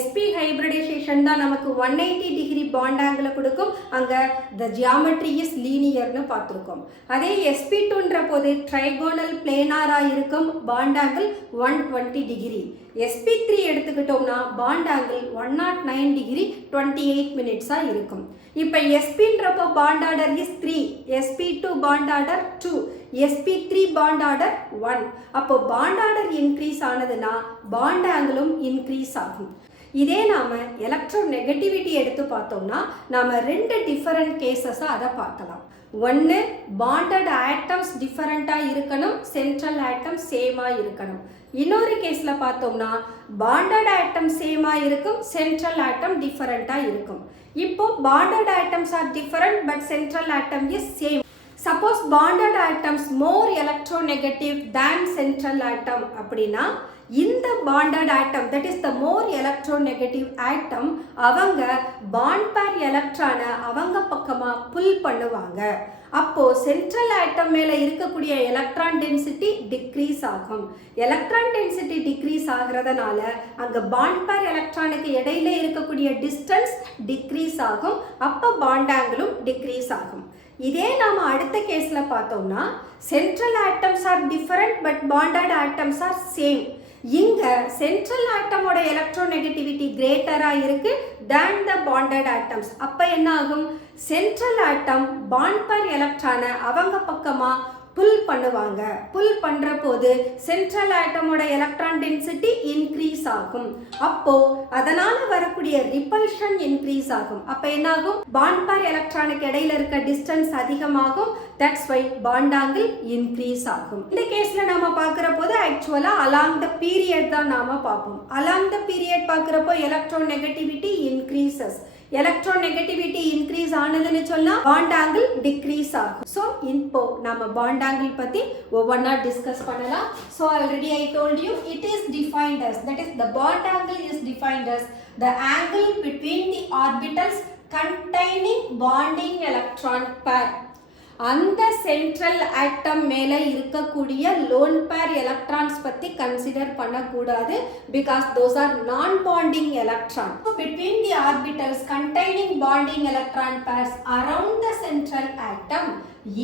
sp ஹைப்ரிடைசேஷன் தான் நமக்கு 180 டிகிரி பாண்ட் ஆங்கிளை கொடுக்கும். அங்கே த ஜியாமெட்ரி இஸ் லீனியர்னு பார்த்துருக்கோம். அதே sp2ன்ற போது ட்ரைகோனல் பிளேனாராக இருக்கும், பாண்ட் ஆங்கிள் 120 டிகிரி. sp3 எடுத்துக்கிட்டோம்னா பாண்ட் ஆங்கிள் 109 டிகிரி 28 மினிட்ஸாக இருக்கும். இப்போ sp-ன்றப்போ bond order is 3, sp2 bond order 2, sp3 bond order 1. அப்போ பாண்ட் ஆர்டர் இன்க்ரீஸ் ஆனதுன்னா பாண்ட் ஆங்கிளும் இன்க்ரீஸ் ஆகும். இதே நாம் எலக்ட்ரோ நெகட்டிவிட்டி எடுத்து பார்த்தோம்னா நாம் ரெண்டு டிஃபரெண்ட் கேசஸாக அதை பார்க்கலாம். ஒன்று பாண்டட் ஆட்டம்ஸ் டிஃபரெண்ட்டாக இருக்கணும், சென்ட்ரல் ஆட்டம் சேமாக இருக்கணும். இன்னொரு கேஸில் பார்த்தோம்னா பாண்டட் ஆட்டம் சேமாக இருக்கும், சென்ட்ரல் ஆட்டம் டிஃபரெண்ட்டாக இருக்கும். இப்போ bonded atoms are different but central atom is same. Suppose bonded atoms more electronegative than central atom அப்படின்னா இந்த bonded atom that is the more electronegative atom அவங்க பாண்ட் பேர் எலக்ட்ரானை அவங்க பக்கமாக புல் பண்ணுவாங்க. அப்போது சென்ட்ரல் ஆட்டம் மேலே இருக்கக்கூடிய எலக்ட்ரான் டென்சிட்டி டிக்ரீஸ் ஆகும். எலக்ட்ரான் டென்சிட்டி டிக்ரீஸ் ஆகிறதுனால அங்கே பாண்ட் பேர் எலக்ட்ரானுக்கு இடையில இருக்கக்கூடிய டிஸ்டன்ஸ் டிக்ரீஸ் ஆகும். அப்போ பாண்ட் ஆங்கிளும் டிக்ரீஸ் ஆகும். இதே நாம் அடுத்த கேஸில் பார்த்தோம்னா central atoms are different but bonded atoms R same. இங்கே சென்ட்ரல் ஆட்டமோட எலக்ட்ரோநெகட்டிவிட்டி கிரேட்டராக இருக்குது தேன் த பாண்டட் ஆட்டம்ஸ். அப்போ என்ன ஆகும், சென்ட்ரல் ஆட்டம் பாண்ட் பேர் எலக்ட்ரானை அவங்க பக்கமாக புல் பண்ணுவாங்க. புல் பண்ணுற போது சென்ட்ரல் ஆட்டமோட எலக்ட்ரான் டென்சிட்டி இன்க்ரீஸ் ஆகும். அப்போது அதனால் வரக்கூடிய ரிப்பல்ஷன் இன்க்ரீஸ் ஆகும். அப்போ என்னாகும், பாண்ட் பேர் எலக்ட்ரானுக்கு இடையில இருக்க டிஸ்டன்ஸ் அதிகமாகும். That's why bond angle increase ஆகும். இந்த கேஸில் நாம் பார்க்குற போது ஆக்சுவலாக அலாங் த பீரியட் தான் நாம் பார்ப்போம். அலாங் த பீரியட் பார்க்குறப்போ electronegativity increases. Electronegativity increase ஆனதுன்னு சொன்னா பாண்ட் ஆங்கிள் டிக்ரீஸ் ஆகும். ஸோ இப்போ நம்ம பாண்ட் ஆங்கிள் பத்தி ஒவ்வொன்றா டிஸ்கஸ் பண்ணலாம். So already I told you it is defined as, that is the bond angle is defined as the angle between the orbitals containing bonding electron pair. அந்த central atom மேலே இருக்கக்கூடிய lone pair electrons பற்றி consider பண்ணக்கூடாது because those are non bonding electron. Between the orbitals containing bonding electron pairs around the central atom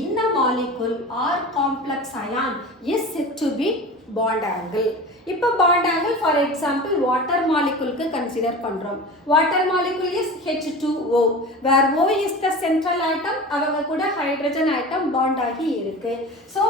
in a molecule or complex ion is said to be bond angle. இப்போ bond angle for example water molecule க்கு consider பண்றோம். Water molecule is H2O where O is the central atom, அவங்க கூட hydrogen atom bond ஆகி இருக்கு. So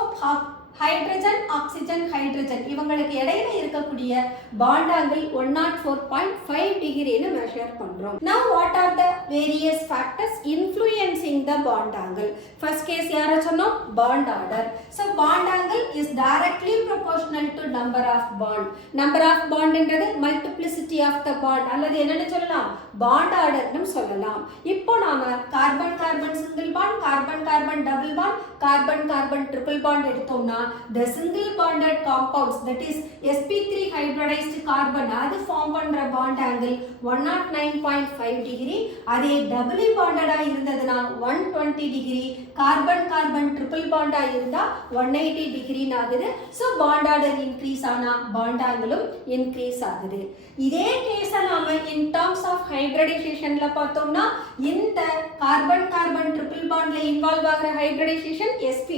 hydrogen oxygen hydrogen இவங்களுக்கு இடையில இருக்கக்கூடிய பாண்ட் ஆங்கிள் 104.5 டிகிரின்னு மெஷர் பண்றோம். Now what are the various factors influencing the bond angle? First case யார சொன்னோம்? bond order. So bond angle is directly proportional to number of bond. Number of bond என்றது multiplicity of the bond அல்லது என்னன்னு சொல்லலாம்? bond order னும் சொல்லலாம். இப்போ நாம carbon carbon single bond, carbon carbon double bond, carbon carbon triple bond எடுத்தோம்னா the single bonded compounds that is sp3 hybridized carbon அது form பண்ற bond angle 109.5 degree. அதே doubly bonded ஆ இருந்ததுனா 120 degree, carbon carbon triple bond ஆ இருந்தா 180 degree ஆகுது. So bond order increase ஆனா bond angle increase ஆகுது. இதே கேஸ நாம in terms of hybridization ல பார்த்தோம்னா இந்த carbon carbon triple bond ல involve ஆகிற hybridization sp.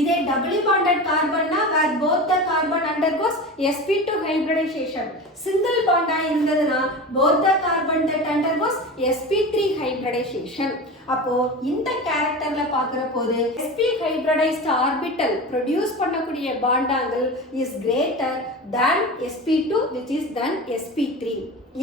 இதே doubly bonded carbon na where both the carbon undergoes sp2 hybridization. Single bond ஆ இருந்ததுனா both the carbon that undergoes sp3 hybridization. அப்போ இந்த கேரக்டர்ல பார்க்குற போது sp hybridized orbital produce பண்ணக்கூடிய bond angle is greater than sp2 which is than sp3.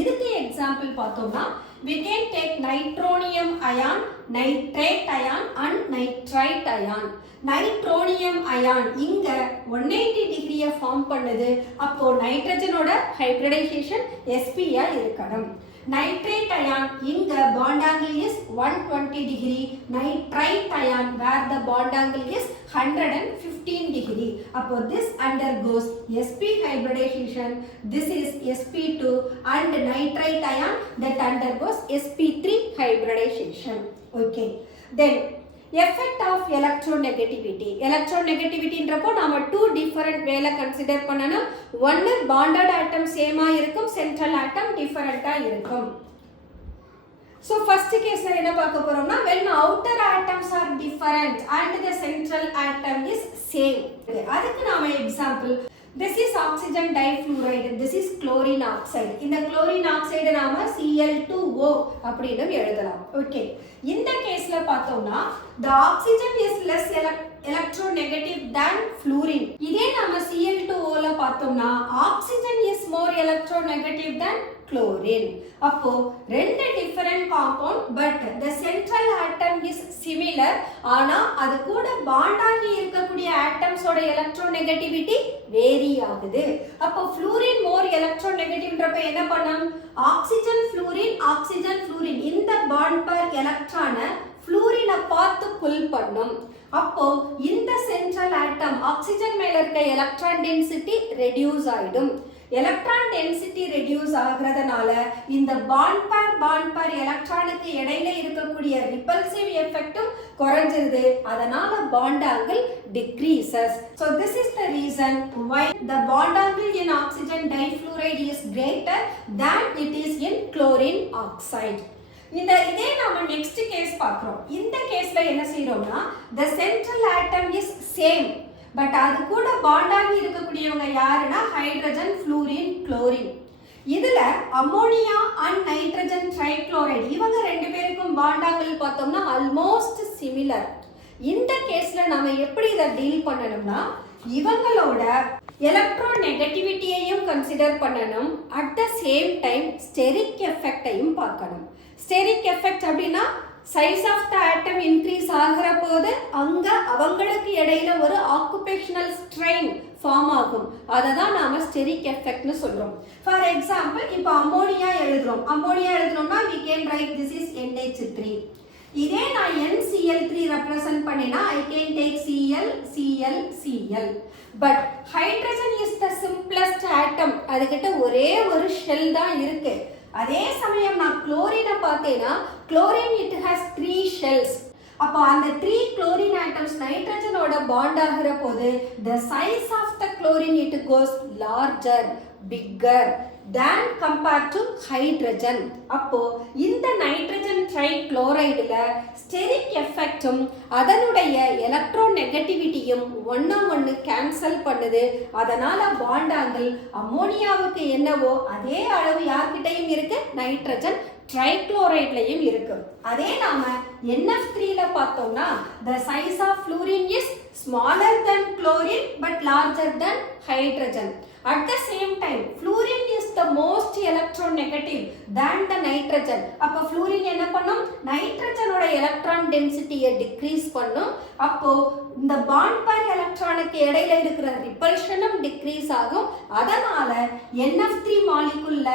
இதுக்கு example பார்த்தோம்னா we can take nitronium ion, nitrate ion and nitrite ion. Nitronium ion இங்க 180 டிகிரியை ஃபார்ம் பண்ணுது. அப்போ நைட்ரஜனோட ஹைபிரிடைசேஷன் sp ஆ இருக்கணும். நைட்ரேட் அயான் இங்க bond angle is 120 degree. Nitrite ion where the bond angle is 115 degree. அப்போ this undergoes sp hybridization. This is sp2 and nitrite ion that undergoes sp3 hybridization. Okay. Then effect of electronegativity. Electronegativity ன்றப்போ நாம two different வேல consider பண்ணனும். ஒன்னு bonded atom same ஆ இருக்கும், central atom different ஆ இருக்கும். So first case ல என்ன பார்க்க போறோம்னா when outer atoms are different and the central atom is same. அதுக்கு நாம example this is oxygen difluoride, this is chlorine oxide. இந்த chlorine oxide நாம Cl2O அப்படினு எழுதலாம். ஓகே, இந்த கேஸ்ல பார்த்தோம்னா the oxygen is less electronegative than fluorine. இதே நாம Cl2O ல பார்த்தோம்னா oxygen is more electronegative than chlorine. அப்போ ரெண்டு different compound but the central atom is similar. ஆனா அது கூட bond ஆகி இருக்கக்கூடிய atoms ஓட electronegativity vary ஆகுது. அப்போ fluorine more electronegative ன்றப்ப என்ன பண்ணனும்? oxygen fluorine இந்த bond pair electron fluorine பார்த்து pull பண்ணும். அப்போ இந்த central atom oxygen மேல இருக்க electron density reduce ஆயிடும். electron density reduce ஆகிறதுனால இந்த bond pair எலக்ட்ரானுக்கு இடையில இருக்கக்கூடிய repulsive effectம் குறைஞ்சிருது. அதனால bond angle decreases. So this is the reason why the bond angle in oxygen difluoride is greater than it is in chlorine oxide. இதே நாம next case பார்க்கிறோம். இந்த கேஸ்ல என்ன செய்றோம்னா the central atom is same but அது கூட bond ஆகி இருக்கக்கூடியவங்க யாருன்னா ஹைட்ரஜன், ஃப்ளூரின், குளோரின். இதுல அம்மோனியா அண்ட் நைட்ரஜன் ட்ரைக்ளோரைடு இவங்க ரெண்டு பேருக்கும் பாண்ட் ஆங்கிள் பார்த்தோம்னா ஆல்மோஸ்ட் சிமிலர். இந்த கேஸ்ல நாம எப்படி இதை டீல் பண்ணணும்னா இவங்களோட எலக்ட்ரோநெகட்டிவிட்டியையும் கன்சிடர் பண்ணணும். At the same time steric எஃபெக்டையும் பார்க்கணும். ஸ்டெரிக் எஃபெக்ட் அப்படின்னா size of the atom increase ஆகிற போது அங்க அவங்களுக்கு இடையில ஒரு ஆக்குபேஷனல் ஸ்ட்ரெயின் ஃபார்ம் ஆகும். அதை தான் நாம ஸ்டெரிக் எஃபெக்ட்னு சொல்றோம். ஃபார் எக்ஸாம்பிள் இப்போ ammonia எழுதுறோம்னா we can write this is NH3. இதே நான் NCl3 ரெப்ரசன்ட் பண்ணினா I can take Cl. But hydrogen is the simplest atom. அதுகிட்ட ஒரே ஒரு ஷெல் தான் இருக்கு. அதே சமயம் நான் குளோரினை பார்த்தேன்னா குளோரின் இட் ஹாஸ் 3 ஷெல்ஸ். அப்போ அந்த 3 chlorine atoms நைட்ரஜனோட பாண்ட் ஆகிற போது the size of the chlorine it goes larger, bigger than compared to hydrogen. அப்போ இந்த நைட்ரஜன் ட்ரைக்ளோரைடுல ஸ்டெரிக் எஃபெக்டும் அதனுடைய எலக்ட்ரோநெகட்டிவிட்டியும் ஒண்ணு கேன்சல் பண்ணுது. அதனால பாண்ட் ஆங்கிள் அம்மோனியாவுக்கு என்னவோ அதே அளவு யார்கிட்டையும் இருக்கு, நைட்ரஜன் ட்ரைக்ளோரைட்லயும் இருக்கு. அதே நாம NF3ல பார்த்தோம்னா the size of fluorine is smaller than chlorine but larger than hydrogen. At the same time, fluorine is the most electronegative than the nitrogen. அப்போ fluorine என்ன பண்ணும், நைட்ரஜனோட எலக்ட்ரான் டென்சிட்டியை டிக்ரீஸ் பண்ணும். அப்போ இந்த பாண்ட் பேர் எலக்ட்ரானுக்கு இடையில இருக்கிற ரிப்பல்ஷனும் டிக்ரீஸ் ஆகும். அதனால NF3 மாலிகுல்ல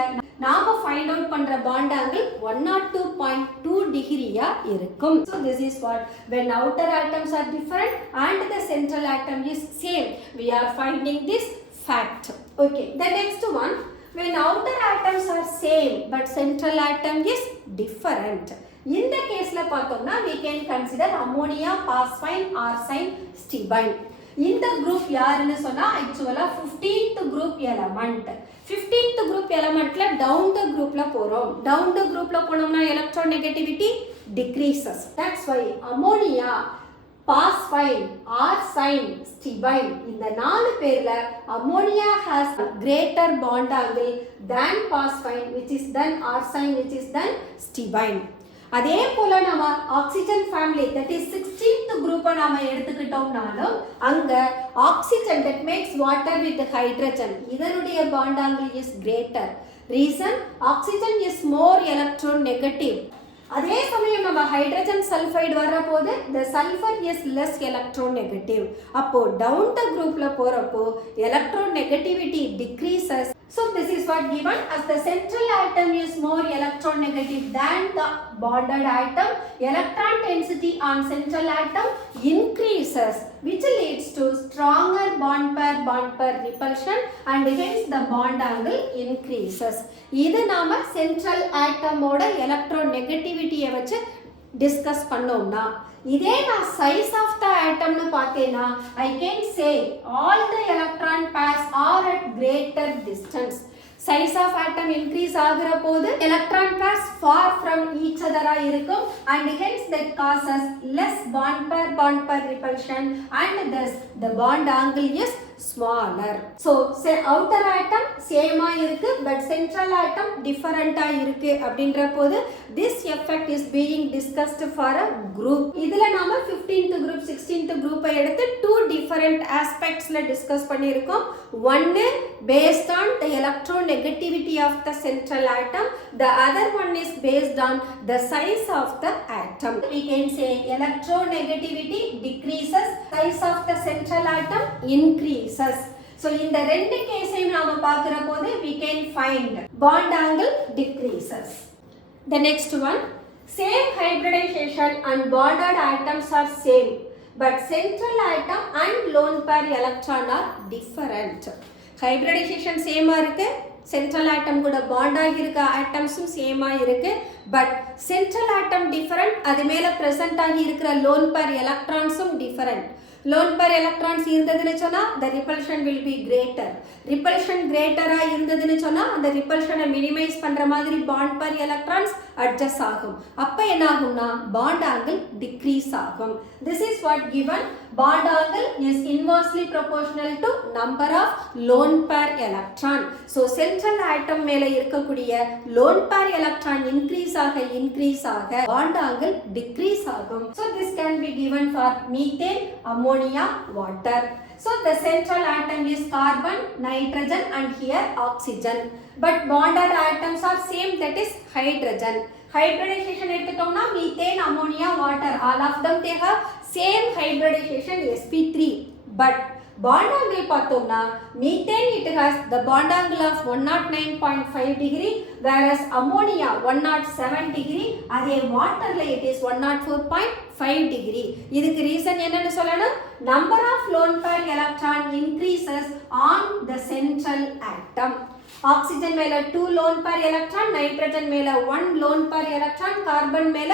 நாம ஃபைண்ட் அவுட் பண்ற பாண்ட் ஆங்கிள் 102.2 டிகிரியா இருக்கும். So this is what when outer atoms are different and the central atom is same, we are finding this fact. Okay, the next one, when outer atoms are same but central atom is different. இந்த கேஸ்ல பார்த்தோம்னா we can consider ammonia, phosphine, arsine, stibine. இந்த group யாருன்னு சொன்னா actually 15th group element. 15th group எலமெண்ட்ல down the குரூப்ல போறோம். Down the குரூப்ல போனோம்னா electronegativity decreases. That's why ammonia, phosphine, arsine, stibine இந்த 4 பேர்ல ammonia has a greater bond angle than phosphine, which is then arsine, which is then stibine. அதே போல நாம oxygen family, that is 16th குரூப்பை நாம எடுத்துக்கிட்டோம்னாலும் அங்க oxygen that makes water with hydrogen இதனுடைய bond angle is greater. Reason, oxygen is more electronegative. அதே சமயம் நம்ம ஹைட்ரஜன் சல்ஃபைடு வரப்போது the sulfur is less electronegative. அப்போ டவுன் த குரூப்ல போறப்போ electronegativity decreases. So this is what given as the central atom is more electronegative than the bonded atom. Electron density on central atom increases, which leads to stronger bond pair repulsion and hence the bond angle increases. இது நாம central atom ஓட electronegativity-ய வச்சு discuss பண்ணோம்னா, இதே நான் size of the atom னு பார்த்தேனா I can say all the electron pairs are at greater distance. Size of atom increase ஆகிற போது electron pairs far from each other இருக்கும் and hence that causes less bond pair repulsion and thus the bond angle is smaller. So outer atom same ஆ இருக்கு but central atom different ஆ இருக்கு அப்படின்ற போது this effect is being discussed for a group. இதுல நாம 15th group 16th group எடுத்து 2 different aspectsல discuss பண்ணியிருக்கோம். One based on the electronegativity of the central atom, the other one is based on the size of the atom. We can say electronegativity decreases, size of the central atom increases. So in the ரெண்டு கேஸையும் நாம பார்க்கிற போது we can find bond angle decreases. The next one, same hybridization and bonded atoms are same but central atom and lone pair electron are different. Hybridization same ஆ இருக்கு, central ஆட்டம் கூட bond ஆகியிருக்க ஆட்டம்ஸும் சேமா இருக்கு but central atom different, அது மேலே present ஆகி இருக்கிற lone pair எலக்ட்ரான்ஸும் different. Lone pair electrons இருந்ததுன்னு சொன்னால் the repulsion will be greater. Repulsion கிரேட்டராக இருந்ததுன்னு சொன்னால் அந்த ரிப்பல்ஷனை மினிமைஸ் பண்ணுற மாதிரி பாண்ட் பேர் எலக்ட்ரான்ஸ் அட்ஜஸ்ட் ஆகும். அப்போ என்ன ஆகும்னா பாண்ட் ஆங்கிள் டிக்ரீஸ் ஆகும். This is what given. Bond angle is inversely proportional to number of lone pair electron. So central atom மேல இருக்கக்கூடிய lone pair electron increase ஆக bond angle decrease ஆகும். So this can be given for methane, ammonia, water. So the central atom is carbon, nitrogen and here oxygen. But bonded atoms are same, that is hydrogen. Hybridization எடுத்துட்டோம்னா methane, ammonia, water, all of them they have same hybridization sp3. But bond angle பார்த்தோம்னா methane it has the bond angle of 109.5 degree whereas ammonia 107 degree, அதே waterல it is 104.5 degree. இதுக்கு reason என்னன்னு சொல்லணும், number of lone pair electron increases on the central atom. Oxygen மேல 2 lone pair electron, nitrogen மேல 1 lone pair electron, carbon மேல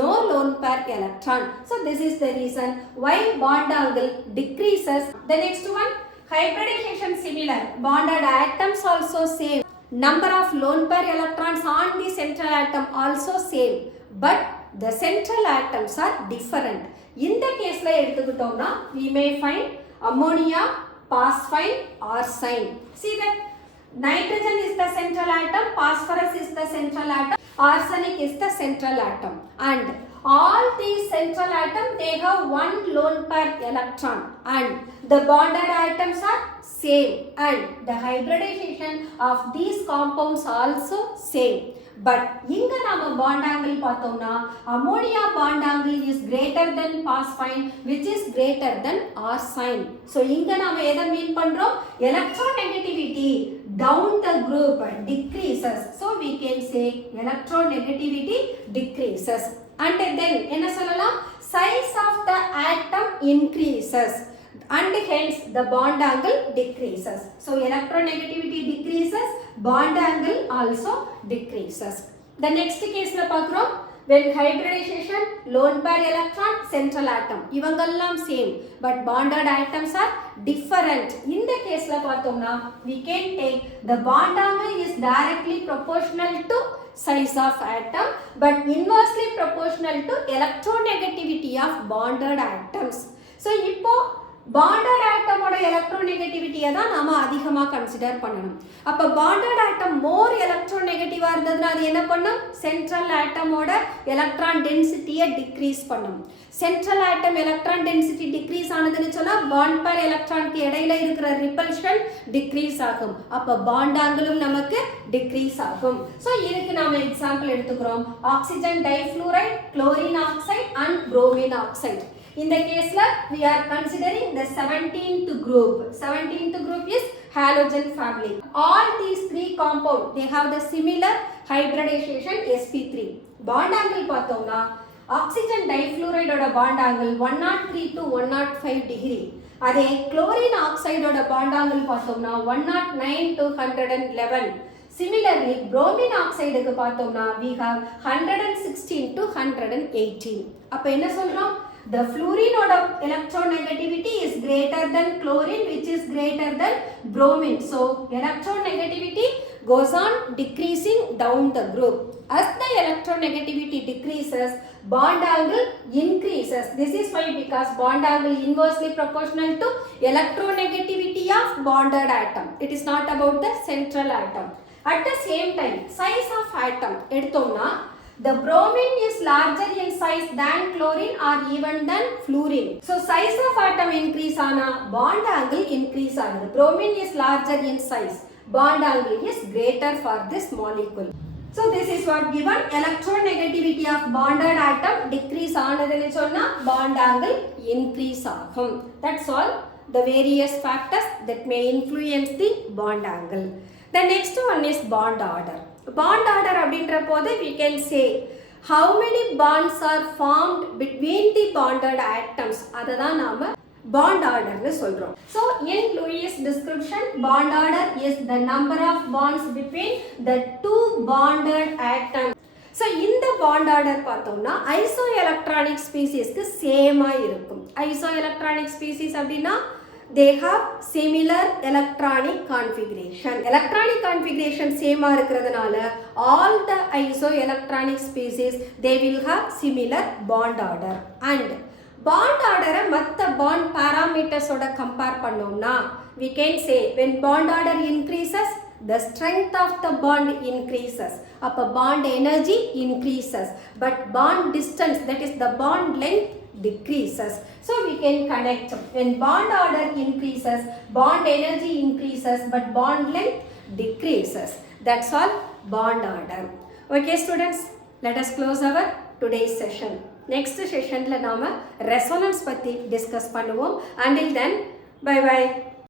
no lone pair electron. So this is the reason why bond angle decreases. The next one, hybridization similar, bonded atoms also same, number of lone pair electrons on the central atom also same, but the central atoms are different. இந்த கேஸ்ல எடுத்துக்கிட்டோம்னா we may find ammonia, phosphine, arsine. See that nitrogen is the central atom, phosphorus is the central atom, arsenic is the central atom, and all these central atoms they have one lone pair electron and the bonded atoms are same and the hybridization of these compounds also same. But இங்க நாம bond angle பார்த்தோம்னா ammonia bond angle is greater than phosphine which is greater than arsine. So இங்க நாம எதை மீன் பண்றோம்? Electronegativity down the group decreases. So we can say electronegativity decreases. And then என்ன சொல்லலாம்? Size of the atom increases and hence the bond angle decreases. So electronegativity decreases, bond angle also decreases. The next case la paakrom, when hybridization, lone pair electron, central atom இவங்கெல்லாம் same but bonded atoms are different. இந்த கேஸ்ல பார்த்தோம்னா we can take the bond angle is directly proportional to size of atom but inversely proportional to electronegativity of bonded atoms. So இப்போ bonded atom ஓட electronegativity தான் நாம அதிகமா consider பண்ணணும். அப்ப bonded atom more electronegative இருந்ததுன்னா அது என்ன பண்ணும்? central atom ஓட electron density decrease பண்ணும். central atom electron density decrease ஆனதுன்னு சொன்னா bond pair electron க்கு இடையில இருக்கிற repulsion decrease ஆகும். அப்ப bond angle நமக்கு decrease ஆகும். So இதுக்கு நாம எக்ஸாம்பிள் எடுத்துக்கிறோம். oxygen difluoride, chlorine oxide and bromine oxide. In the case we are considering the 17th group. 17th group is halogen family. All these three compounds they have the similar hybridization sp3. Bond angle பார்த்தோம்னா oxygen difluoride ஓட bond angle 103 to 105 degree. அதே chlorine oxide ஓட bond angle பார்த்தோம்னா 109 to 111. Similarly bromine oxide க்கு பார்த்தோம்னா we have 116 to 118. அப்ப என்ன சொல்றோம்? The fluorine oda electronegativity is greater than chlorine which is greater than bromine. So electronegativity goes on decreasing down the group. As the electronegativity decreases, bond angle increases. This is why because bond angle inversely proportional to electronegativity of bonded atom. It is not about the central atom. At the same time, size of atom எடுத்தோம்னா the bromine is larger in size than chlorine or even than fluorine. So size of atom increase ஆனா bond angle increase ஆகுது. Bromine is larger in size. Bond angle is greater for this molecule. So this is what given. Electronegativity of bonded atom decrease ஆனதுன்னு சொன்னா bond angle increase ஆகும். That's all the various factors that may influence the bond angle. The next one is bond order. Bond order அப்படின்ற போது we can say how many bonds are formed between the bonded atoms அததான் நாம bond order னு சொல்றோம். So in Lewis description bond order is the number of bonds between the two bonded atoms. So இந்த bond order பார்த்தோம்னா isoelectronic species க்கு சேமா இருக்கும். Isoelectronic species அப்படினா they have similar electronic configuration. Electronic configuration same இருக்கிறதுனால all the isoelectronic species they will have similar bond order. And bond order மற்ற bond parameters ஓட compare பண்ணோம்னா we can say when bond order increases the strength of the bond increases. அப்ப bond energy increases but bond distance that is the bond length decreases. So we can connect when bond order increases, bond energy increases but bond length decreases. That's all bond order. Okay students, let us close our today's session. Next session la naama resonance பத்தி discuss பண்ணுவோம். Until then, bye bye.